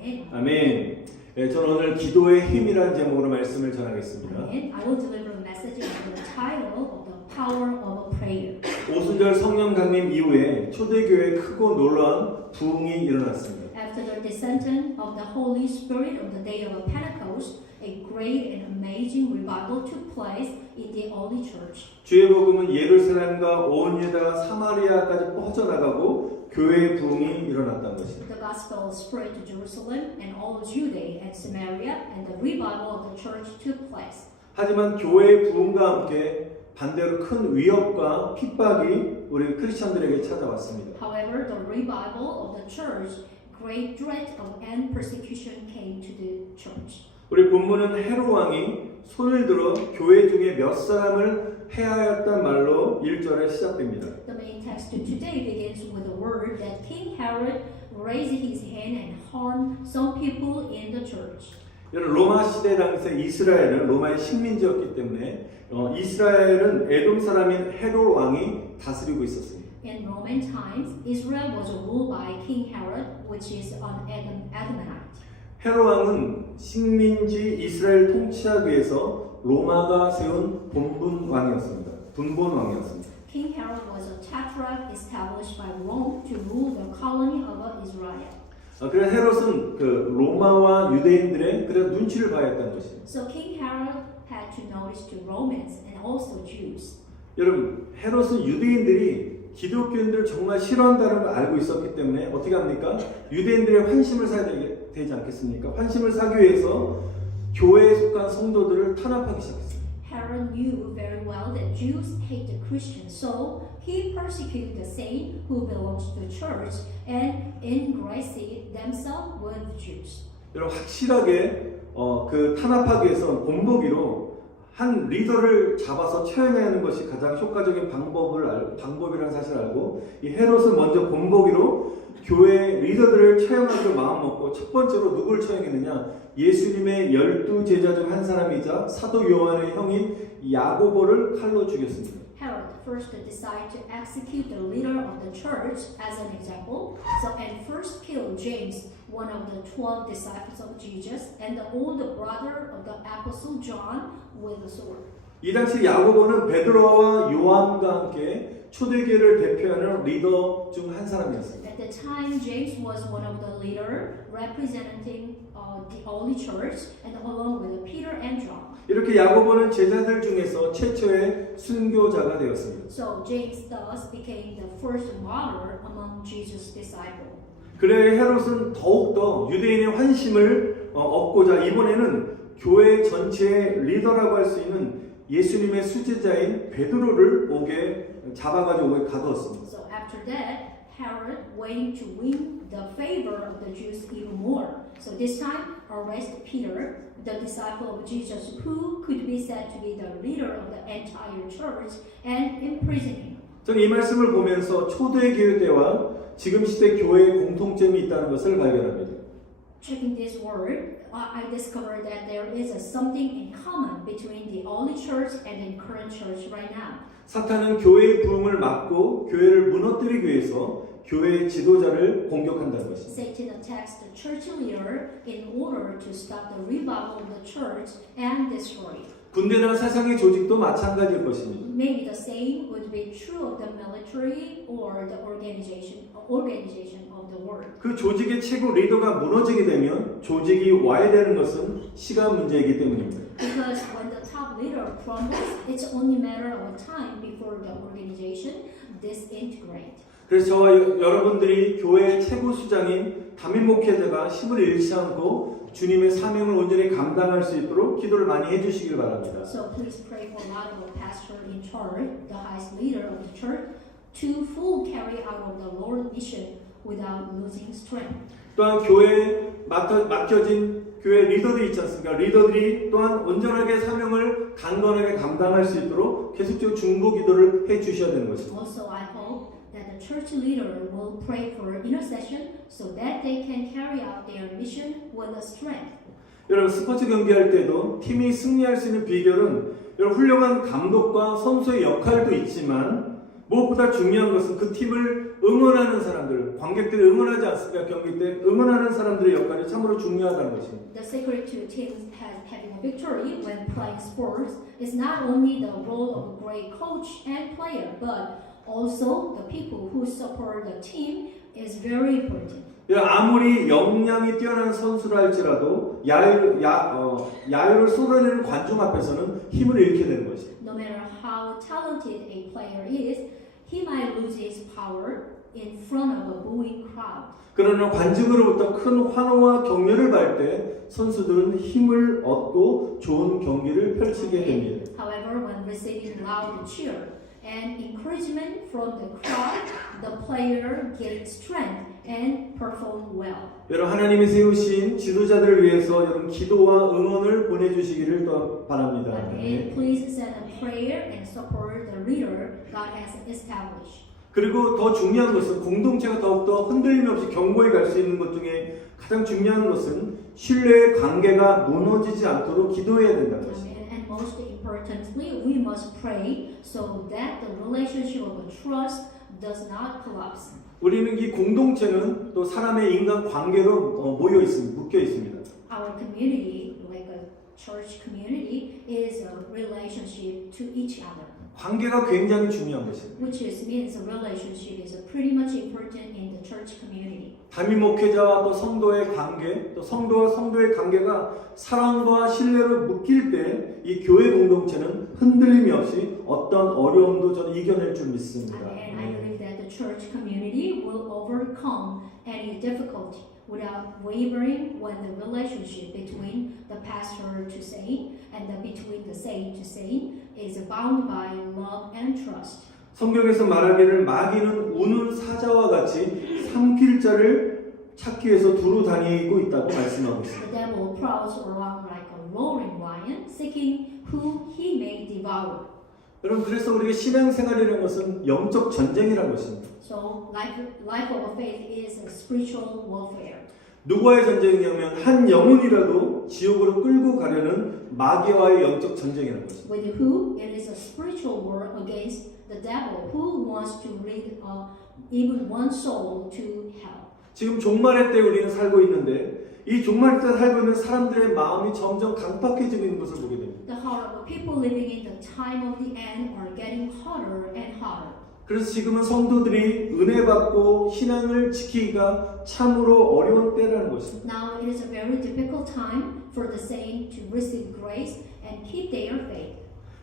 아멘. 아멘. 네, 저는 오늘 기도의 힘이라는 제목으로 말씀을 전하겠습니다. Amen. I will deliver a message under the title of the power of a prayer. 오순절 성령 강림 이후에 초대교회에 크고 놀라운 부흥이 일어났습니다. After the descent of the Holy Spirit on the day of Pentecost, a great and amazing revival took place in the early church. 주의 복음은 예루살렘과 온 유다와 사마리아까지 퍼져나가고 교회의 부흥이 일어났다는 것입니다. The gospel spread to Jerusalem and all Judea and Samaria, and the revival of the church took place. 하지만 교회의 부흥과 함께 반대로 큰 위협과 핍박이 우리 크리스천들에게 찾아왔습니다. However, the revival of the church, great threat of and persecution came to the church. 우리 본문은 헤롯 왕이 손을 들어 교회 중에 몇 사람을 해하였단 말로 1절에 시작됩니다. The main text today begins with the word that King Herod raised his hand and harmed some people in the church. 여러분 로마 시대 당시 이스라엘은 로마의 식민지였기 때문에 이스라엘은 에돔 사람인 헤롯 왕이 다스리고 있었습니다. In Roman times, Israel was ruled by King Herod, which is an Edomite. 헤롯 왕은 식민지 이스라엘 통치하기 위해서 로마가 세운 본분 왕이었습니다. 분본 왕이었습니다. King Herod was a tetrarch established by Rome to rule the colony of Israel. 그래서 헤롯은 그 로마와 유대인들의 그런 눈치를 봐야 했다는 것입니다. So King Herod had to notice to Romans and also Jews. 여러분 헤롯은 유대인들이 기독교인들을 정말 싫어한다는 걸 알고 있었기 때문에 어떻게 합니까? 유대인들의 환심을 사야 되지 않겠습니까? 환심을 사기 위해서 교회에 속한 성도들을 탄압하기 시작했습니다. Herod knew very well that Jews hate the Christians, so he persecuted the saints who belonged to the church and ingratiated themselves with Jews. 여러분 확실하게 그 탄압하기 위해서 본보기로 한 리더를 잡아서 처형해야 하는 것이 가장 효과적인 방법이라는 사실을 알고 이 헤롯은 먼저 본보기로 교회 리더들을 처형하기로 마음먹고 첫 번째로 누구를 처형했느냐? 예수님의 12 제자 중 한 사람이자 사도 요한의 형인 야고보를 칼로 죽였습니다. Herod first decided to execute the leader of the church as an example, and first killed James, one of the 12 disciples of Jesus, and the older brother of the apostle John, with a sword. 이 당시 야고보는 베드로와 요한과 함께 초대교회를 대표하는 리더 중 한 사람이었습니다. At the time, James was one of the leaders representing the early church, and along with Peter and John. 이렇게 야고보는 제자들 중에서 최초의 순교자가 되었습니다. So James thus became the first martyr among Jesus' disciples. 그래 헤롯은 더욱더 유대인의 환심을 얻고자 이번에는 교회 전체의 리더라고 할 수 있는 예수님의 수제자인 베드로를 잡아가지고 오게 가두었습니다. So after that, Herod waiting to win the favor of the Jews even more. So this time, arrest Peter, the disciple of Jesus, who could be said to be the leader of the entire church, and imprison him. 저는 이 말씀을 보면서 초대교회 때와 지금 시대 교회의 공통점이 있다는 것을 발견합니다. Checking this word, I discovered that there is something in common between the early church and the current church right now. 사탄은 교회의 부흥을 막고 교회를 무너뜨리기 위해서 교회의 지도자를 공격한다는 것입니다. Satan attacks the church leader in order to stop the revival of the church and destroy it. 군대나 세상의 조직도 마찬가지일 것입니다. Maybe the same would be true of the military or the organization of the world. 그 조직의 최고 리더가 무너지게 되면 조직이 와해되는 것은 시간 문제이기 때문입니다. Because when the top leader crumbles, it's only a matter of time before the organization disintegrates. 그래서 저와 여러분들이 교회의 최고 수장인 담임 목회자가 힘을 잃지 않고 주님의 사명을 온전히 감당할 수 있도록 기도를 많이 해주시길 바랍니다. So please pray for God of the pastor in charge, the highest leader of the church, to fully carry out of the Lord's mission without losing strength. 또한 교회에 맡겨진 교회 리더들이 있지 않습니까? 리더들이 또한 온전하게 사명을 강건하게 감당할 수 있도록 계속적으로 중보 기도를 해주셔야 되는 것입니다. Also, I hope that the church leader will pray for intercession so that they can carry out their mission with strength. 여러분 스포츠 경기할 때도 팀이 승리할 수 있는 비결은 여러분 훌륭한 감독과 선수의 역할도 있지만 무엇보다 중요한 것은 그 팀을 응원하는 사람들, 관객들이 응원하지 않습니까? 경기 때 응원하는 사람들의 역할이 참으로 중요하다는 것입니다. The secret to teams having a victory when playing sports is not only the role of a great coach and player, but also the people who support the team is very important. 아무리 역량이 뛰어난 선수라 할지라도 야유를 쏟아내는 관중 앞에서는 힘을 잃게 되는 것입니다. No matter how talented a player is, he might lose his power in front of a booing crowd. 그러나 관중으로부터 큰 환호와 격려를 받을 때 선수들은 힘을 얻고 좋은 경기를 펼치게 됩니다. However, when receiving loud cheer and encouragement from the crowd, the player gains strength and perform well. 여러분 하나님이 세우신 지도자들을 위해서 여러분 기도와 응원을 보내주시기를 또 바랍니다. And please send a prayer and support the leader God has established. 그리고 더 중요한 것은 공동체가 더욱더 흔들림 없이 견고히 갈 수 있는 것 중에 가장 중요한 것은 신뢰의 관계가 무너지지 않도록 기도해야 된다는 것입니다. And most importantly, we must pray so that the relationship of trust does not collapse. 우리는 이 공동체는 또 사람의 인간 관계로 모여 있습니다. 묶여 있습니다. Our community, like a church community, is a relationship to each other. 관계가 굉장히 중요한 것입니다. Which means a relationship is pretty much important in the church community. 담임 목회자와 또 성도의 관계, 또 성도와 성도의 관계가 사랑과 신뢰로 묶일 때 이 교회 공동체는 흔들림이 없이 어떤 어려움도 저는 이겨낼 줄 믿습니다. And I believe that the church community will overcome any difficulty without wavering when the relationship between the pastor to saint and between the saint to saint is bound by love and trust. 성경에서 말하기를 마귀는 우는 사자와 같이 삼킬 자를 찾기 위해서 두루 다니고 있다고 말씀하고 있습니다. The devil prowls around like a roaring lion, seeking who he may devour. 여러분 그래서 우리가 신앙생활이라는 것은 영적 전쟁이라는 것입니다. So life of faith is a spiritual warfare. 누구와의 전쟁이냐면 한 영혼이라도 지옥으로 끌고 가려는 마귀와의 영적 전쟁이라는 것입니다. With who? It is a spiritual war against the devil who wants to lead even one soul to hell. 지금 종말의 때 우리는 살고 있는데 이 종말의 때 살고 있는 사람들의 마음이 점점 강팍해지고 있는 것을 보게 됩니다. The heart of people living in the time of the end are getting hotter and hotter. 그래서 지금은 성도들이 은혜 받고 신앙을 지키기가 참으로 어려운 때라는 것입니다. Now it is a very difficult time for the saint to receive grace and keep their faith.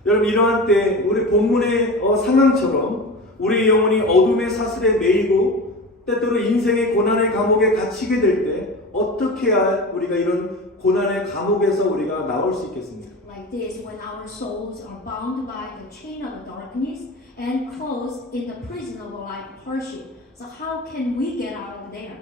여러분 이러한 때 우리 본문의 상황처럼 우리의 영혼이 어둠의 사슬에 매이고 때때로 인생의 고난의 감옥에 갇히게 될 때 어떻게 해야 우리가 이런 고난의 감옥에서 우리가 나올 수 있겠습니까? Like this, when our souls are bound by the chain of darkness and closed in the prison of life hardship. So how can we get out of there?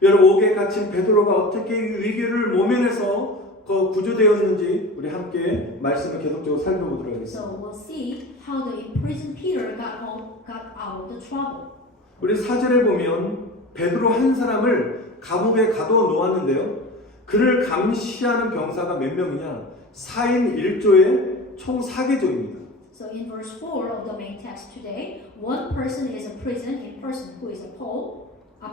여러분 옥에 갇힌 베드로가 어떻게 위기를 모면해서 구조되었는지 우리 함께 말씀을 계속적으로 살펴보도록 하겠습니다. So we'll see how the imprisoned Peter got out of the trouble. 우리 4절에 보면 베드로 한 사람을 감옥에 가둬 놓았는데요. 그를 감시하는 병사가 몇 명이냐? 4인 1조에 총 4개조입니다. So in verse 4 of the main text today, one person is a prison in person who is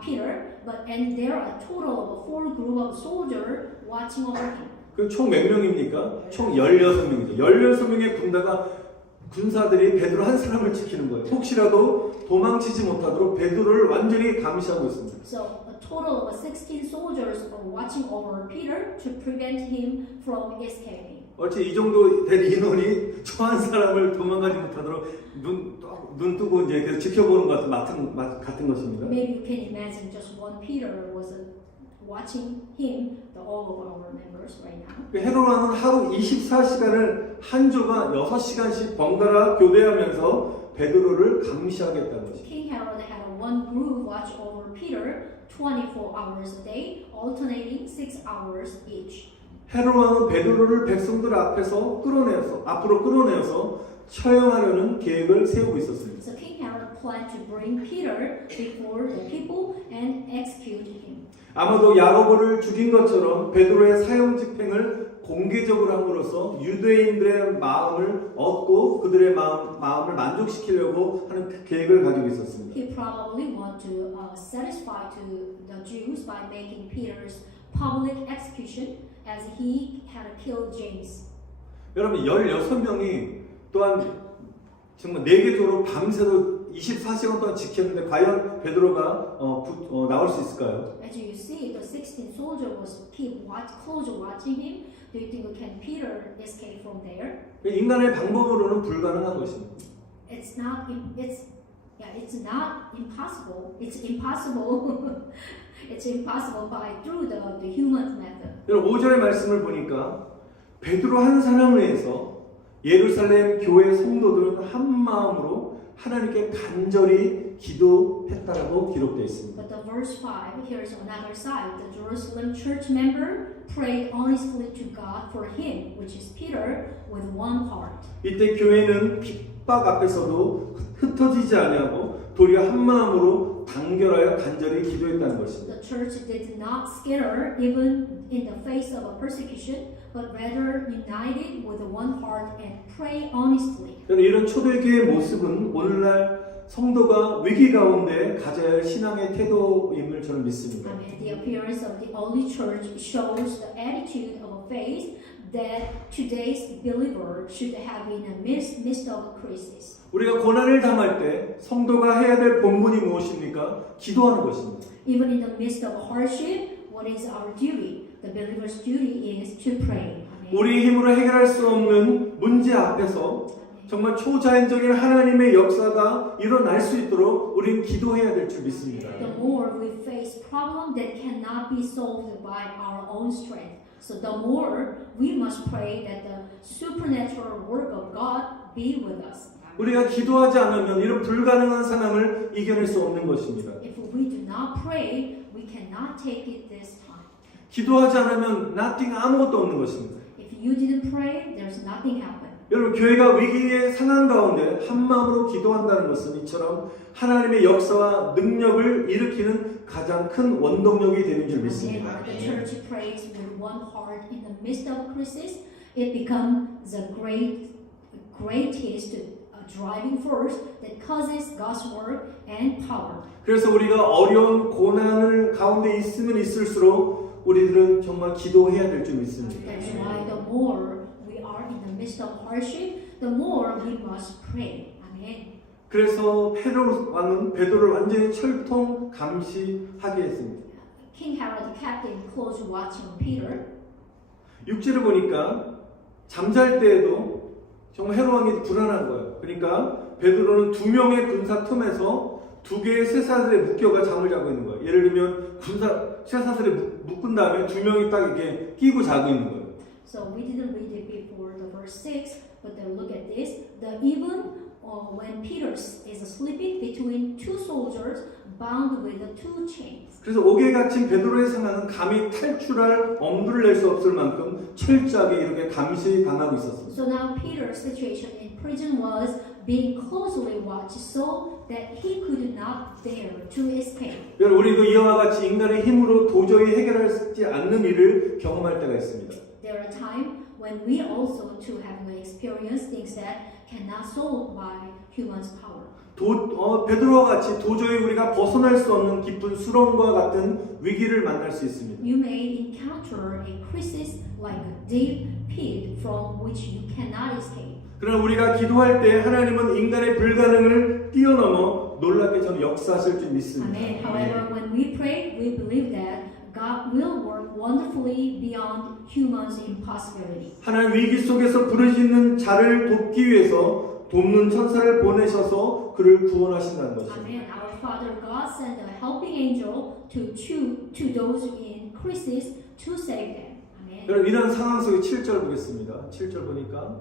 Peter, and there are a total of 4 group of soldiers watching over him. 그 총 몇 명입니까? 총 16명이죠. 16명의 군사들이 베드로 한 사람을 지키는 거예요. 혹시라도 도망치지 못하도록 베드로를 완전히 감시하고 있습니다. So a total of 16 soldiers are watching over Peter to prevent him from escaping. 어째 이 정도 된 인원이 저 한 사람을 도망가지 못하도록 눈 뜨고 이제 계속 지켜보는 것 같은 것입니다. Maybe you can imagine just one Peter was watching him, all of our members right now. 헤롯 왕은 하루 24시간을 한 조가 6시간씩 번갈아 교대하면서 베드로를 감시하겠다는 것입니다. King Herod had one group watch over Peter 24 hours a day, alternating 6 hours each. 헤롯 왕은 베드로를 백성들 앞으로 끌어내어서 처형하려는 계획을 세우고 있었습니다. So King Herod planned to bring Peter before the people and execute him. 아마도 야고보를 죽인 것처럼 베드로의 사형 집행을 공개적으로 함으로써 유대인들의 마음을 얻고 그들의 마음을 만족시키려고 하는 계획을 가지고 있었습니다. He probably want to satisfy to the Jews by making Peter's public execution as he had killed James. 여러분 16명이 또한 정말 4개조로 밤새도 24시간 동안 지켰는데 과연 베드로가 나올 수 있을까요? As you see, the 16th soldier was close watching him. Do you think can Peter escape from there? 인간의 방법으로는 불가능한 것입니다. It's not impossible. It's impossible. It's impossible by through the human method. 여러분 5절의 말씀을 보니까 베드로 한 사람을 위해서 예루살렘 교회 성도들은 한 마음으로 하나님께 간절히 기도했다라고 기록되어 있습니다. But the verse 5, here's another side. The Jerusalem church member prayed honestly to God for him, which is Peter, with one heart. 이때 교회는 핍박 앞에서도 흩어지지 아니하고 도리어 한 마음으로 단결하여 간절히 기도했다는 것입니다. The church did not scatter even in the face of a persecution, but rather united with one heart and pray honestly. 이런 초대교회의 모습은 오늘날 성도가 위기 가운데 가져야 할 신앙의 태도임을 저는 믿습니다. The appearance of the early church shows the attitude of faith that today's believer should have in the midst of crisis. 우리가 고난을 당할 때 성도가 해야 될 본분이 무엇입니까? 기도하는 것입니다. Even in the midst of hardship, what is our duty? The believer's duty is to pray. 우리 힘으로 해결할 수 없는 문제 앞에서 정말 초자연적인 하나님의 역사가 일어날 수 있도록 우리는 기도해야 될 줄 믿습니다. The more we face problems that cannot be solved by our own strength, so the more we must pray that the supernatural work of God be with us. 우리가 기도하지 않으면 이런 불가능한 상황을 이겨낼 수 없는 것입니다. If we do not pray, we cannot take it this time. 기도하지 않으면 nothing 아무것도 없는 것입니다. If you didn't pray, there's nothing happen. 여러분 교회가 위기의 상황 가운데 한 마음으로 기도한다는 것은 이처럼 하나님의 역사와 능력을 일으키는 가장 큰 원동력이 되는 줄 믿습니다. When the church prays with one heart in the midst of crisis, it becomes the greatest driving force that causes God's work and power. 그래서 우리가 어려운 고난을 가운데 있으면 있을수록 우리들은 정말 기도해야 될 줄 믿습니다. That's why the more we are in the midst of hardship, the more we must pray. Amen. 그래서 헤롯 왕은 베드로를 완전히 철통 감시하게 했습니다. King Herod kept in close watch on Peter. 6절을 보니까 잠잘 때에도 정말 헤롯 왕이 불안한 거예요. 그러니까 베드로는 2명의 군사 틈에서 2개의 쇠사슬에 묶여가 잠을 자고 있는 거예요. 예를 들면 쇠사슬에 묶은 다음에 2명이 딱 이렇게 끼고 자고 있는 거예요. So we didn't read it before the verse 6, but then look at this. Even when Peter is sleeping between two soldiers bound with the two chains. 그래서 옥에 갇힌 베드로의 상황은 감히 탈출할 엄두를 낼 수 없을 만큼 철저하게 이렇게 감시당하고 있었습니다. So now Peter's situation in prison was being closely watched so that he could not dare to escape. 여러분 우리도 이와 같이 인간의 힘으로 도저히 해결하지 않는 일을 경험할 때가 있습니다. There are times when we also to have experienced things that cannot solve by human's power. 베드로와 같이 도저히 우리가 벗어날 수 없는 깊은 수렁과 같은 위기를 만날 수 있습니다. You may encounter a crisis like a deep pit from which you cannot escape. 그러나 우리가 기도할 때 하나님은 인간의 불가능을 뛰어넘어 놀랍게 저는 역사하실 줄 믿습니다. Amen. However, when we pray, we believe that God will work wonderfully beyond humans' impossibility. 하나님 위기 속에서 부르짖는 자를 돕기 위해서 돕는 천사를 보내셔서 그를 구원하신다는 것입니다. Amen. Our Father God sent a helping angel to those in crisis to save them. Amen. 여러분 이런 상황 속에 7절 보겠습니다. 7절 보니까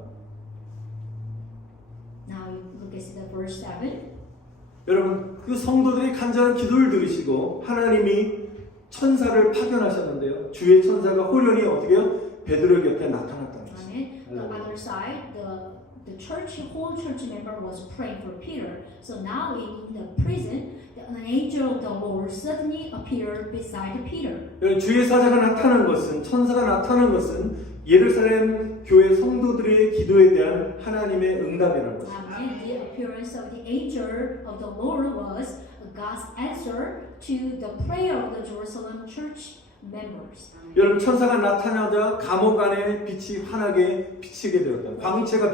Now you look at the verse 7. 여러분 그 성도들이 간절한 기도를 들으시고 하나님이 천사를 파견하셨는데요. 주의 천사가 호련히 어떻게요? 베드로 곁에 나타났다는 것입니다. Amen. The other side, the whole church member was praying for Peter. So now in the prison, an angel of the Lord suddenly appeared beside Peter. 여러분 주의 사자가 나타난 것은 천사가 나타난 것은 예루살렘 교회 성도들의 기도에 대한 하나님의 응답이라는 것입니다. And the appearance of the angel of the Lord was God's answer to the prayer of the Jerusalem church members. 여러분 천사가 나타나자 감옥 안에 빛이 환하게 비치게 되었다. 광채가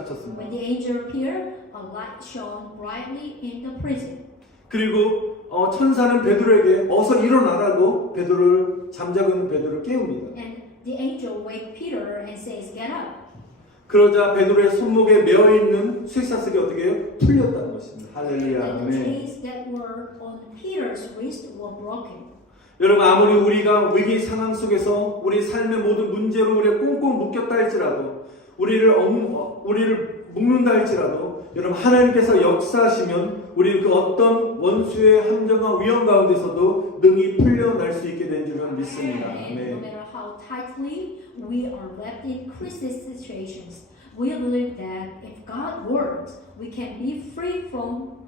비쳤습니다. When the angel appeared, a light shone brightly in the prison. 그리고 천사는 베드로에게 어서 일어나라고 베드로를 잠자고 있는 베드로를 깨웁니다. And the angel waked Peter and says, "Get up." 그러자 베드로의 손목에 매어 있는 쇠사슬이 어떻게 해요? 풀렸다는 것입니다. 할렐루야. And the 아멘. chains that were on Peter's wrist were broken. 여러분 아무리 우리가 위기 상황 속에서 우리 삶의 모든 문제로 우리가 꽁꽁 묶였다 할지라도 우리를 묶는다 할지라도 여러분 하나님께서 역사하시면 우리는 그 어떤 원수의 함정과 위험 가운데서도 능히 풀려날 수 있게 된 줄은 믿습니다. And no 아멘. matter how tightly we are wrapped in crisis situations, we believe that if God works, we can be free from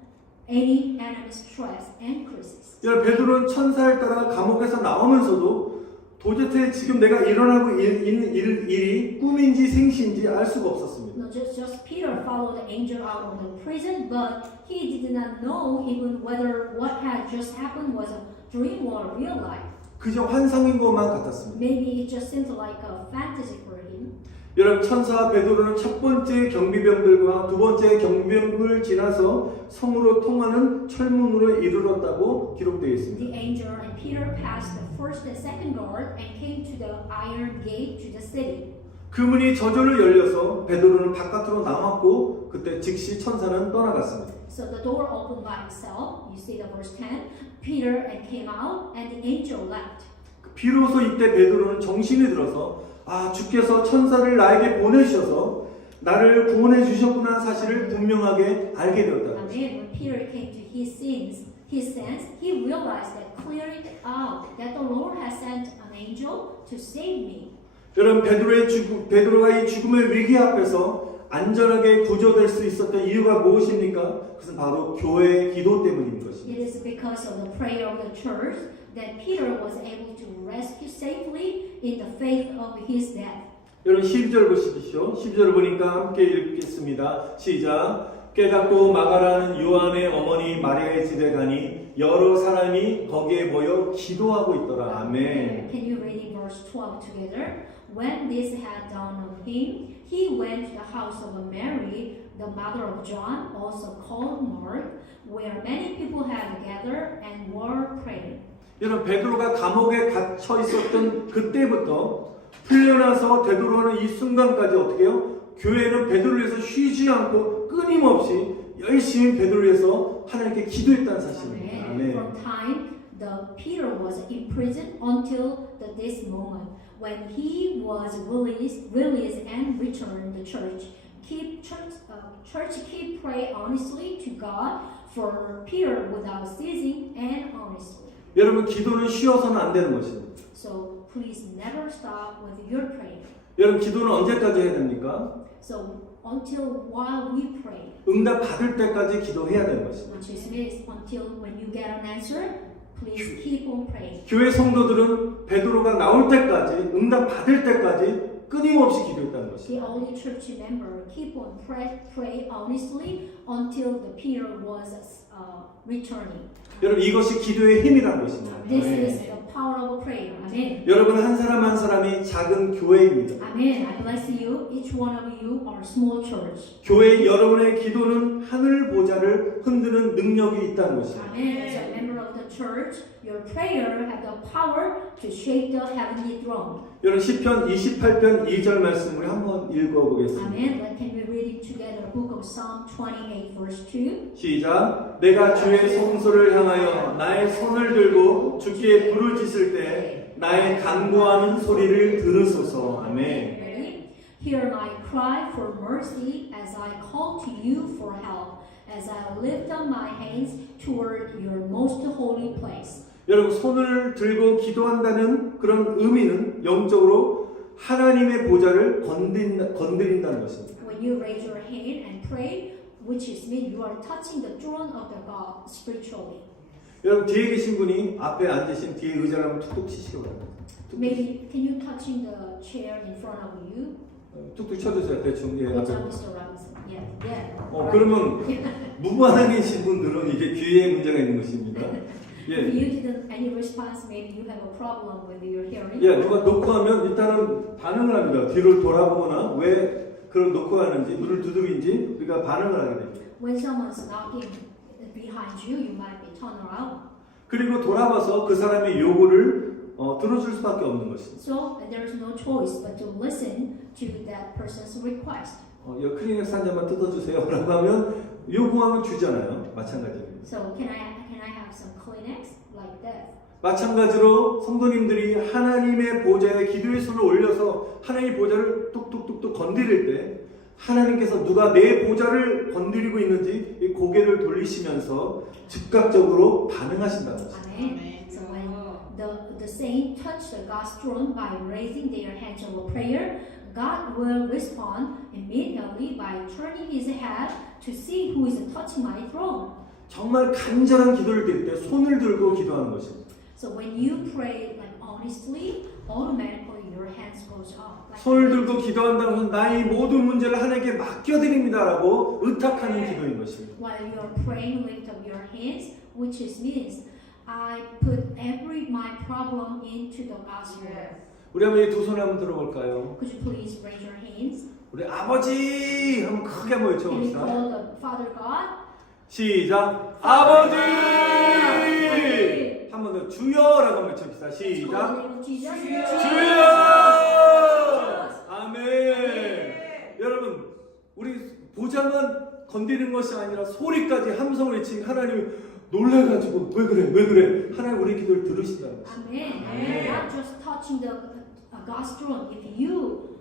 any enemy's stress and crisis. 여러분 베드로는 천사를 따라 감옥에서 나오면서도 도대체 지금 내가 일어나고 있는 일이 꿈인지 생시인지 알 수가 없었습니다. Not just Peter followed the angel out of the prison, but he did not know even whether what had just happened was a dream or real life. 그저 환상인 것만 같았습니다. Maybe it just seemed like a fantasy for him. 여러분 천사 베드로는 첫 번째 경비병들과 두 번째 경비병을 지나서 성으로 통하는 철문으로 이르렀다고 기록되어 있습니다. The angel and Peter passed the first and second guard and came to the iron gate to the city. 그 문이 저절로 열려서 베드로는 바깥으로 나왔고 그때 즉시 천사는 떠나갔습니다. So the door opened by itself. You see the verse 10. Peter and came out and the angel left. 비로소 이때 베드로는 정신이 들어서 주께서 천사를 나에게 보내셔서 나를 구원해 주셨구나 사실을 분명하게 알게 되었다. And then when Peter came to his sense, he realized that clearly out that the Lord has sent an angel to save me. 여러분 베드로가 이 죽음의 위기 앞에서 안전하게 구조될 수 있었던 이유가 무엇입니까? 그것은 바로 교회의 기도 때문인 것입니다. It is because of the prayer of the church that Peter was able to rescue safely in the face of his death. 여러분 12절 보십시오. 12절 보니까 함께 읽겠습니다. 시작. 깨닫고 마가라는 요한의 어머니 마리아의 집에 가니 여러 사람이 거기에 모여 기도하고 있더라. 아멘. Can you read in verse 12 together? When this had dawned on him, he went to the house of Mary, the mother of John, also called Mark, where many people had gathered and were praying. 여러분 베드로가 감옥에 갇혀 있었던 그때부터 풀려나서 되돌아오는 이 순간까지 어떻게 해요? 교회는 베드로를 위해서 쉬지 않고 끊임없이 열심히 베드로를 위해서 하나님께 기도했다는 사실입니다. Amen. From time the Peter was in prison until this moment when he was released and returned the church. Keep pray honestly to God for Peter without ceasing and honestly. 여러분 기도는 쉬어서는 안 되는 것입니다. So please never stop with your praying. 여러분 기도는 언제까지 해야 됩니까? So until while we pray, 응답 받을 때까지 기도해야 되는 것입니다. which means until when you get an answer, please keep on praying. 교회 성도들은 베드로가 나올 때까지 응답 받을 때까지 끊임없이 기도했다는 것입니다. The only church member keep on pray honestly until the Peter was returning. 여러분 이것이 기도의 힘이라는 것입니다. This is the power of prayer. Amen. 여러분 한 사람 한 사람이 작은 교회입니다. Amen. I bless you. Each one of you are small church. 교회 여러분의 기도는 하늘 보좌를 흔드는 능력이 있다는 것입니다. Amen. As a member of the church, your prayer has the power to shake the heavenly throne. 여러분 시편 28편 2절 말씀을 한번 읽어보겠습니다. Amen. Let can we read it together? Book of Psalm 28, verse 2. 시작. 내가 주의 성소를 향하여 나의 손을 들고 주께 부르짖을 때 나의 간구하는 소리를 들으소서. 아멘. Ready? Hear my cry for mercy as I call to you for help, as I lift up my hands toward your most holy place. 여러분 손을 들고 기도한다는 그런 의미는 영적으로 하나님의 보좌를 건드린다는 것입니다. When you raise your hand and pray, which is mean you are touching the throne of the God spiritually. 여러분 뒤에 계신 분이 앞에 앉으신 뒤에 의자를 한번 툭툭 치시기 바랍니다. Maybe can you touching the chair in front of you? 툭툭 쳐주세요. 대충. 예, Good 앞에. job, Mr. Robinson. Yeah, yeah. 그러면 무관하게 계신 분들은 이게 귀에 문제가 있는 것입니다. If 예, you didn't any response, maybe you have a problem with your hearing. 예, 누가 놓고 하면 일단은 반응을 합니다. 뒤를 돌아보거나 왜 그걸 놓고 하는지, 문을 두드린지 우리가 반응을 하게 됩니다. When someone's knocking behind you, you might be turned around. 그리고 돌아봐서 그 사람의 요구를 들어줄 수밖에 없는 것입니다. So there's no choice but to listen to that person's request. 이 크리넥스 한 잔만 뜯어주세요. 라고 하면 요구하면 주잖아요. 마찬가지입니다. So can I have some Kleenex like that? 마찬가지로 성도님들이 하나님의 보좌에 기도의 손을 올려서 하나님의 보좌를 뚝뚝뚝뚝 건드릴 때 하나님께서 누가 내 보좌를 건드리고 있는지 이 고개를 돌리시면서 즉각적으로 반응하신다는 것입니다. Amen. So when the saint touch the God's throne by raising their hands over prayer, God will respond immediately by turning His head to see who is touching my throne. 정말 간절한 기도를 드릴 때 손을 들고 기도하는 것입니다. So when you pray like honestly, automatically your hands goes up. Like 손을 들고 기도한다고 해서 나의 모든 문제를 하나님께 맡겨드립니다라고 의탁하는 기도인 것입니다. While you are praying, lift up your hands, which means I put every my problem into the God's will. 우리 한번 이 두 손을 한번 들어볼까요? Could you please raise your hands? 우리 아버지 한번 크게 한번 Can you 외쳐봅시다. call the Father God? 시작. 아버지. 아버지. 한 번 더 주여라고 한번 외쳐봅시다. Call the 시작. name of Jesus. 주여. 아멘. 여러분 우리 보좌만 건드리는 것이 아니라 소리까지 함성을 외치니 하나님 놀라가지고 왜 그래 하나님 우리 기도를 들으신다는 것입니다. Amen. Amen. Not just touching the God's throne. If you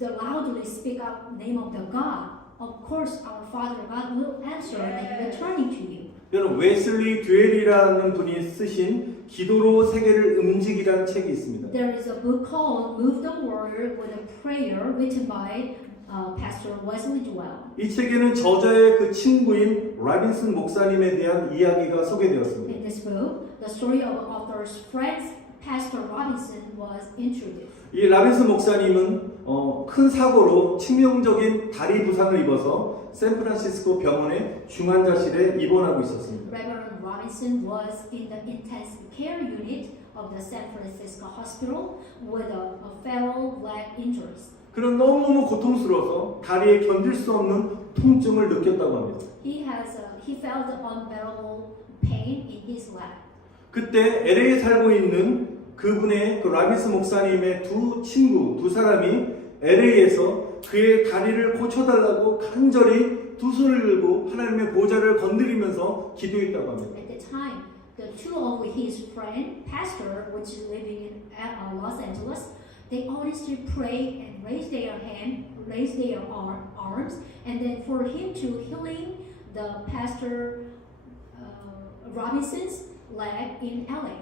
loudly speak out the name of the God, of course our Father God will answer and returning to you. 여러분 웨슬리 듀엘이라는 분이 쓰신 기도로 세계를 움직이라는 책이 있습니다. There is a book called Move the World with a Prayer written by Pastor Wesley Dwell. 이 책에는 저자의 그 친구인 라빈슨 목사님에 대한 이야기가 소개되었습니다. In this book, the story of author's friend Pastor Robinson was introduced. 이 라빈슨 목사님은 큰 사고로 치명적인 다리 부상을 입어서 샌프란시스코 병원의 중환자실에 입원하고 있었습니다. Reverend Robinson was in the intensive care unit of the San Francisco hospital with a fatal leg injuries. 그는 너무너무 고통스러워서 다리에 견딜 수 없는 통증을 느꼈다고 합니다. He felt unbearable pain in his leg. 그때 LA에 살고 있는 그분의 그 라빈스 목사님의 두 사람이 LA에서 그의 다리를 고쳐달라고 간절히 두 손을 들고 하나님의 보좌를 건드리면서 기도했다고 합니다. At the time, the two of his friend, pastor, which is living in Los Angeles, they honestly pray and raise their arms, and then for him to healing the pastor Robinson's leg in LA.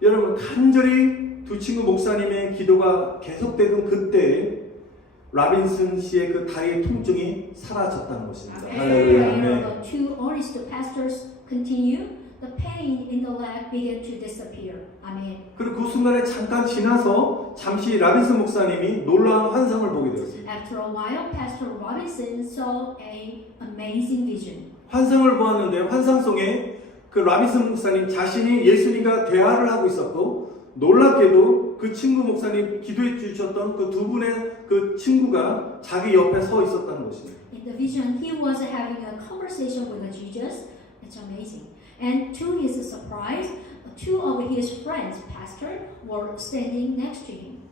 여러분 간절히 두 친구 목사님의 기도가 계속되던 그때 라빈슨 씨의 그 다리의 통증이 사라졌다는 것입니다. 할렐루야. When 아멘. the two honest pastors continue, the pain in the leg began to disappear. Amen. 그리고 그 순간에 잠깐 지나서 잠시 라빈슨 목사님이 놀라운 환상을 보게 되었습니다. After a while, Pastor Robinson saw an amazing vision. 환상을 보았는데 환상 속에 그 라빈슨 목사님 자신이 예수님과 대화를 하고 있었고 놀랍게도 그 친구 목사님 기도해 주셨던 그 두 분의 그 친구가 자기 옆에 서 있었다는 것입니다. In the vision, he was having a conversation with Jesus. It's amazing. And to his surprise, two of his friends, pastor, were standing next to him.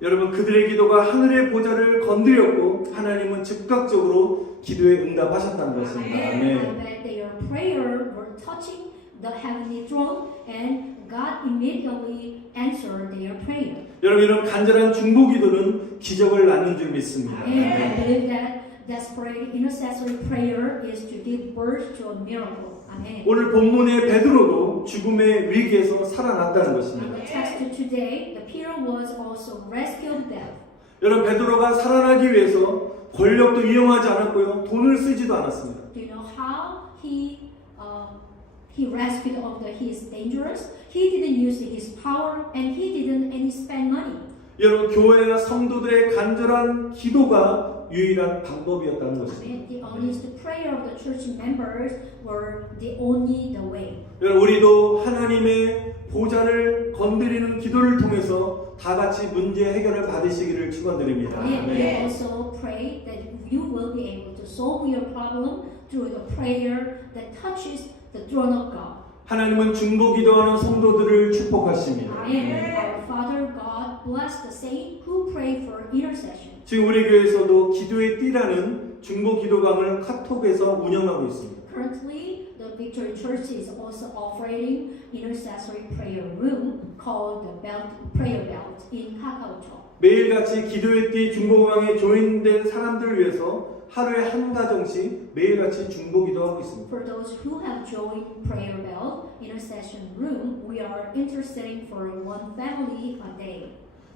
여러분 그들의 기도가 하늘의 보좌를 건드렸고 하나님은 즉각적으로 기도에 응답하셨다는 것입니다. And 아멘. that their prayer were touching the heavenly throne, and God immediately answered their prayer. 여러분 이런 간절한 중보 기도는 기적을 낳는 줄 믿습니다. And I 아멘. believe that desperate intercessory prayer is to give birth to a miracle. Amen. 오늘 본문의 베드로도 죽음의 위기에서 살아났다는 In 것입니다. the text today, the Peter was also rescued death. 여러분 베드로가 살아나기 위해서 권력도 이용하지 않았고요. 돈을 쓰지도 않았습니다. Do you know how he he rescued all the his dangerous. He didn't use his power and he didn't any spend money. 여러분 교회와 성도들의 간절한 기도가 유일한 방법이었다는 것입니다. And the honest prayer of the church members were the only the way. 여러분 우리도 하나님의 보좌를 건드리는 기도를 통해서 다 같이 문제 해결을 받으시기를 축원드립니다. And we also pray that you will be able to solve your problem through the prayer that touches the throne of God. 하나님은 중보 기도하는 성도들을 축복하십니다. And our Father God bless the saint who pray for intercession. 지금 우리 교회에서도 기도의 띠라는 중보 기도방을 카톡에서 운영하고 있습니다. Currently, the Victory Church is also operating intercessory prayer room called the Prayer Belt in KakaoTalk. 매일같이 기도의 띠 중보방에 조인된 사람들을 위해서 하루에 한 가정씩 매일같이 중보 기도하고 있습니다. For those who have joined Prayer Belt intercession room, we are interceding for one family a day.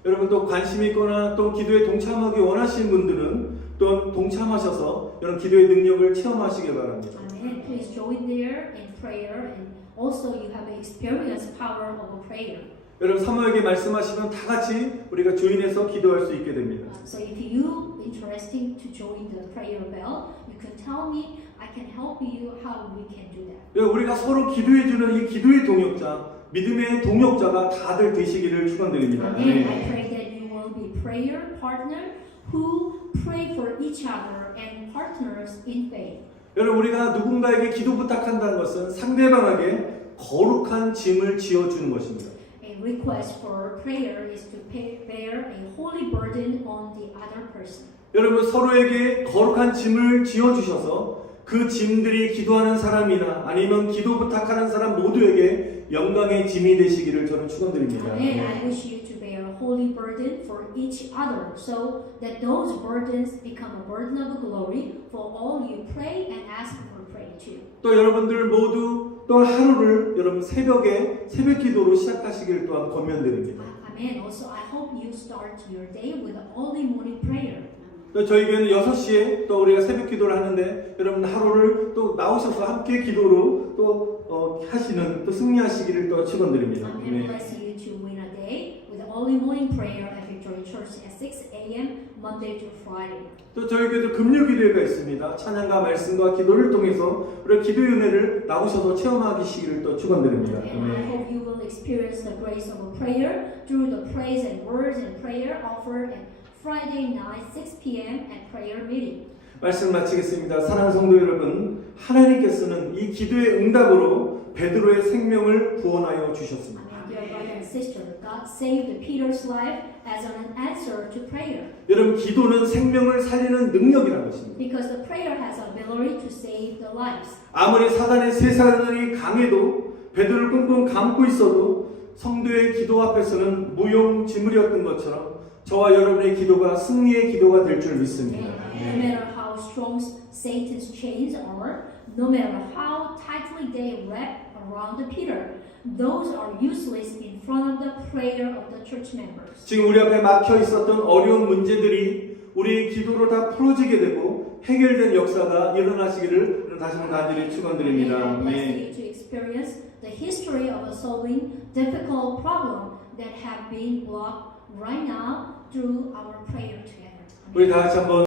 여러분 또 관심 있거나 또 기도에 동참하기 원하시는 분들은 또 동참하셔서 이런 기도의 능력을 체험하시기 바랍니다. Amen. Please join there in prayer, and also you have experienced power of prayer. 여러분 사모에게 말씀하시면 다 같이 우리가 조인해서 기도할 수 있게 됩니다. So if you interested to join the prayer bell, you can tell me. I can help you how we can do that. 여러분 우리가 서로 기도해주는 이 기도의 동역자, 믿음의 동역자가 다들 되시기를 축원드립니다. And I pray that you will be prayer partner who pray for each other and partners in faith. 여러분 우리가 누군가에게 기도 부탁한다는 것은 상대방에게 거룩한 짐을 지어주는 것입니다. A request for prayer is to bear a holy burden on the other person. 여러분 서로에게 거룩한 짐을 지어주셔서 그 짐들이 기도하는 사람이나 아니면 기도 부탁하는 사람 모두에게 영광의 짐이 되시기를 저는 축원드립니다. And I wish you to bear a holy burden for each other, so that those burdens become a burden of glory for all you pray and ask for pray to. 또 여러분들 모두 또 하루를 여러분 새벽에 새벽 기도로 시작하시기를 또한 권면드립니다. Amen. Also, I hope you start your day with an early morning prayer. 또 저희 교회는 6시에 또 우리가 새벽 기도를 하는데 여러분 하루를 또 나오셔서 함께 기도로 또 하시는 또 승리하시기를 또 축원드립니다. Amen. Bless you to win a day with early morning prayer at Victory Church at 6 a.m. Monday to Friday. 또 저희 교회도 금요 기도회가 있습니다. 찬양과 말씀과 기도를 통해서 우리 기도의 은혜를 나오셔서 체험하시기를 또 축원드립니다. And I hope you will experience the grace of a prayer through the praise and words and prayer offered at Friday night 6 p.m. at prayer meeting. 말씀 마치겠습니다. 사랑하는 성도 여러분, 하나님께서는 이 기도의 응답으로 베드로의 생명을 구원하여 주셨습니다. Dear brother and sister, God saved Peter's life as an answer to prayer. 여러분 기도는 생명을 살리는 능력이라는 것입니다. Because the prayer has ability to save the lives. 아무리 사단의 세상이 강해도 베드로를 꽁꽁 감고 있어도 성도의 기도 앞에서는 무용지물이었던 것처럼 저와 여러분의 기도가 승리의 기도가 될 줄 믿습니다. No matter how strong Satan's chains are, no matter how tightly they wrap around Peter, those are useless in front of the prayer of the church members. 지금 우리 앞에 막혀 있었던 어려운 문제들이 우리의 기도로 다 풀어지게 되고 해결된 역사가 일어나시기를 다시 한번 간절히 축원드립니다. And I bless you to experience the history of solving difficult problems that have been blocked right now through our prayer together. 우리 다 같이 한번